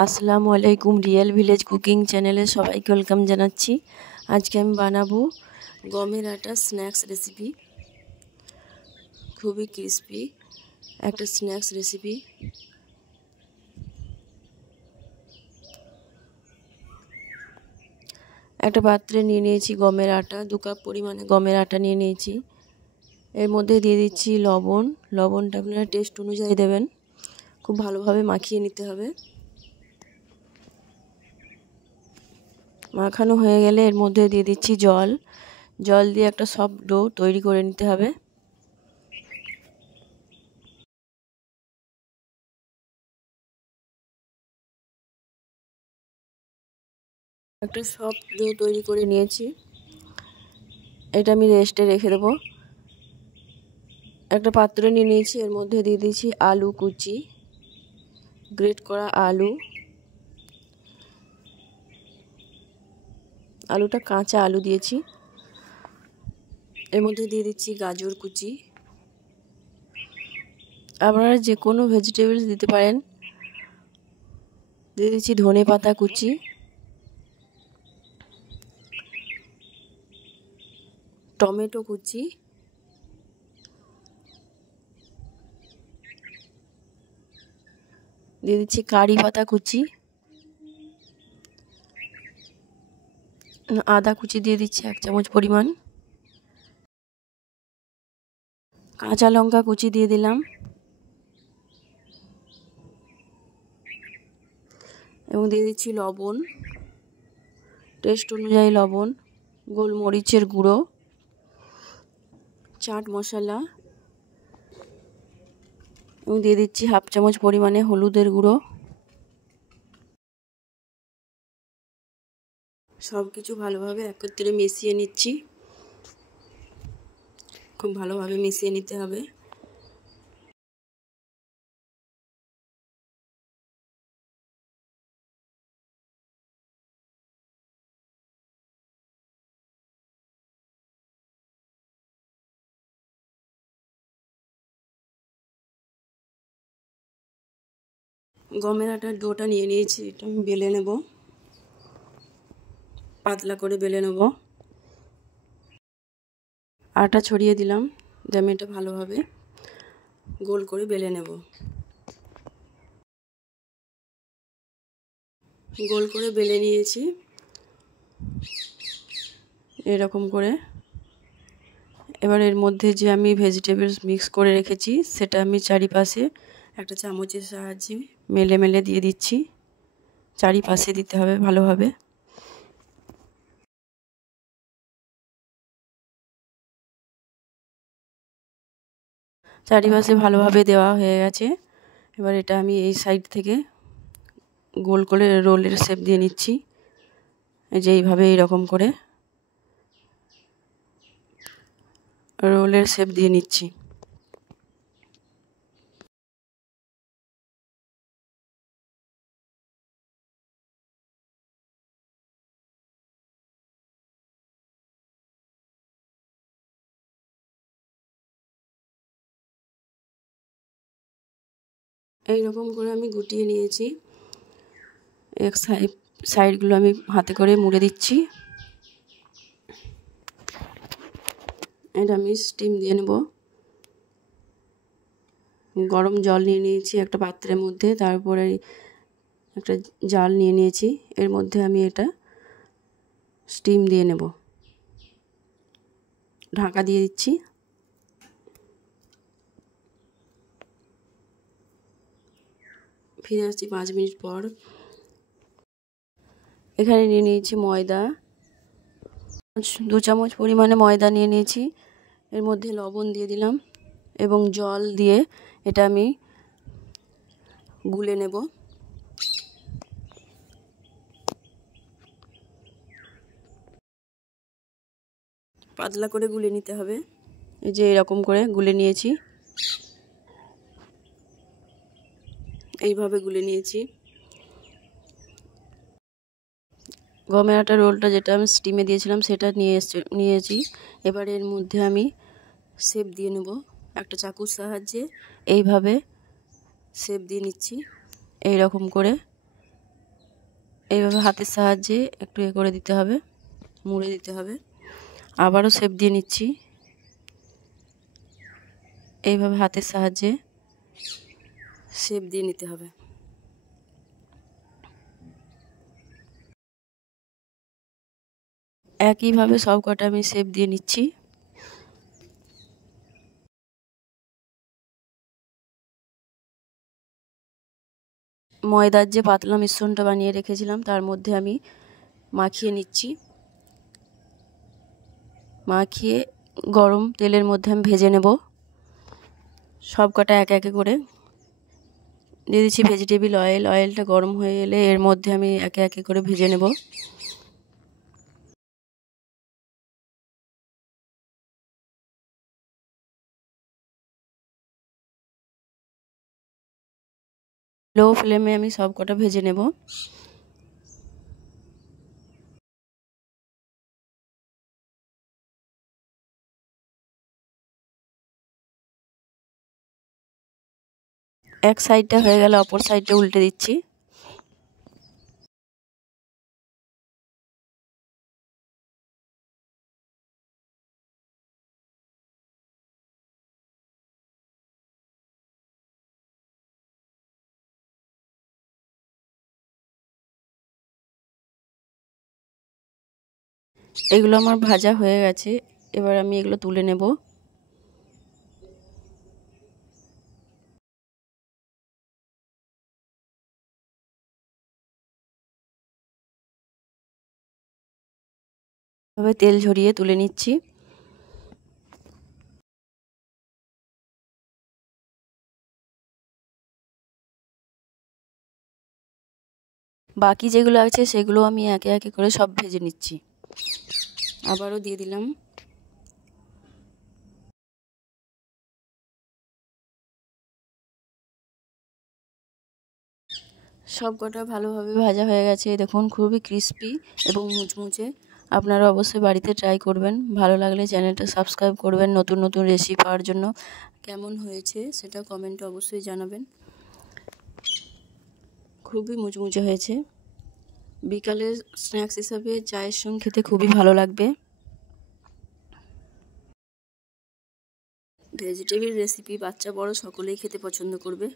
আসসালামু আলাইকুম, real village cooking চ্যানেলে সবাইকে ওয়েলকাম জানাচ্ছি। আজকে আমি বানাবো গমের আটা স্ন্যাক্স রেসিপি। খুবই ক্রিস্পি একটা স্ন্যাক্স রেসিপি। একটা পাত্রে নিয়ে নিয়েছি গমের আটা, 2 কাপ পরিমাণে গমের আটা নিয়ে নিয়েছি। এর মধ্যে দিয়ে দিচ্ছি লবণ। লবণটা আপনারা টেস্ট অনুযায়ী দেবেন। খুব ভালোভাবে মাখিয়ে নিতে হবে। মাখানো হয়ে গেলে এর মধ্যে দিয়ে দিচ্ছি জল। জল দিয়ে একটা সফট ডো তৈরি করে নিতে হবে। একটা সফট ডো তৈরি করে নিয়েছি, এটা আমি রেস্টে রেখে দেবো। একটা পাত্র নিয়ে নিয়েছি, এর মধ্যে দিয়ে দিয়েছি আলু কুচি, গ্রেট করা আলু। আলুটা কাঁচা আলু দিয়েছি। এর মধ্যে দিয়ে দিচ্ছি গাজর কুচি। আপনারা যে কোনো ভেজিটেবলস দিতে পারেন। দিয়ে দিচ্ছি ধনে পাতা কুচি, টমেটো কুচি, দিয়ে দিচ্ছি কারি পাতা কুচি, আদা কুচি দিয়ে দিচ্ছি 1 চামচ পরিমাণ, কাঁচা লঙ্কা কুচি দিয়ে দিলাম এবং দিয়ে দিচ্ছি লবণ, টেস্ট অনুযায়ী লবণ, গোলমরিচের গুঁড়ো, চাট মশলা এবং দিয়ে দিচ্ছি 1/2 চামচ পরিমাণে হলুদের গুঁড়ো। সব কিছু ভালোভাবে একত্রে মিশিয়ে নিচ্ছি। খুব ভালোভাবে মিশিয়ে নিতে হবে। গমের আটার ডোটা নিয়ে নিয়েছি, এটা আমি বেলে নেব, পাতলা করে বেলে নেব। আটা ছড়িয়ে দিলাম, দিয়ে আমি এটা ভালোভাবে গোল করে বেলে নেব। গোল করে বেলে নিয়েছি এরকম করে। এবার এর মধ্যে যে আমি ভেজিটেবলস মিক্স করে রেখেছি সেটা আমি চারিপাশে একটা চামচের সাহায্যে মেলে মেলে দিয়ে দিচ্ছি। চারিপাশে দিতে হবে ভালোভাবে। চারিপাশে ভালোভাবে দেওয়া হয়ে গেছে। এবার এটা আমি এই সাইড থেকে গোল করে রোলের শেপ দিয়ে নিচ্ছি। এই যে এইভাবে এইরকম করে রোলের শেপ দিয়ে নিচ্ছি। এইরকম করে আমি গুটিয়ে নিয়েছি। এক সাইডগুলো আমি হাতে করে মুড়ে দিচ্ছি। এটা আমি স্টিম দিয়ে নেব। গরম জল নিয়ে নিয়েছি একটা পাত্রের মধ্যে, তারপরে একটা জাল নিয়ে নিয়েছি, এর মধ্যে আমি এটা স্টিম দিয়ে নেব। ঢাকা দিয়ে দিচ্ছি। ফিরে আসছি 5 মিনিট পর। এখানে নিয়ে নিয়েছি ময়দা, 2 চামচ পরিমাণে ময়দা নিয়ে নিয়েছি। এর মধ্যে লবণ দিয়ে দিলাম এবং জল দিয়ে এটা আমি গুলে নেব। পাতলা করে গুলে নিতে হবে। এই যে এরকম করে গুলে নিয়েছি, এইভাবে গুলে নিয়েছি। গমের আটার রোলটা যেটা আমি স্টিমে দিয়েছিলাম সেটা নিয়েছি। এবার এর মধ্যে আমি শেপ দিয়ে নেব একটা চাকুর সাহায্যে। এইভাবে শেপ দিয়ে নিচ্ছি এইরকম করে। এইভাবে হাতের সাহায্যে একটু করে দিতে হবে, মুড়ে দিতে হবে। আবারও শেপ দিয়ে নিচ্ছি। এইভাবে হাতের সাহায্যে শেপ দিয়ে নিতে হবে। একইভাবে সব কটা আমি শেপ দিয়ে নিচ্ছি। ময়দার যে পাতলা মিশ্রণটা বানিয়ে রেখেছিলাম তার মধ্যে আমি মাখিয়ে নিচ্ছি। মাখিয়ে গরম তেলের মধ্যে আমি ভেজে নেব। সব কটা একে একে করে দিয়ে দিচ্ছি ভেজিটেবিল অয়েল। অয়েলটা গরম হয়ে এলে এর মধ্যে আমি একে একে করে ভেজে নেব। লো ফ্লেমে আমি সব কটা ভেজে নেব। এক সাইডটা হয়ে গেলে অপর সাইডটা উল্টে দিচ্ছি। এগুলো আমার ভাজা হয়ে গেছে, এবার আমি এগুলো তুলে নেব। এভাবে তেল ঝরিয়ে তুলে নিচ্ছি। বাকি যেগুলো আছে সেগুলো আমি একে একে করে সব ভেজে নিচ্ছি। আবারও দিয়ে দিলাম। সব কটা ভালোভাবে ভাজা হয়ে গেছে, দেখুন খুবই ক্রিস্পি এবং মুচমুচে। আপনারা অবশ্যই বাড়িতে ট্রাই করবেন। ভালো লাগলে চ্যানেলটা সাবস্ক্রাইব করবেন নতুন নতুন রেসিপি পাওয়ার জন্য। কেমন হয়েছে সেটা কমেন্টে অবশ্যই জানাবেন। খুবই মুচমুচে হয়েছে। বিকালের স্ন্যাক্স হিসাবে চায়ের সঙ্গে খেতে খুবই ভালো লাগবে। ভেজিটেবিল রেসিপি বাচ্চা বড় সকলেই খেতে পছন্দ করবে।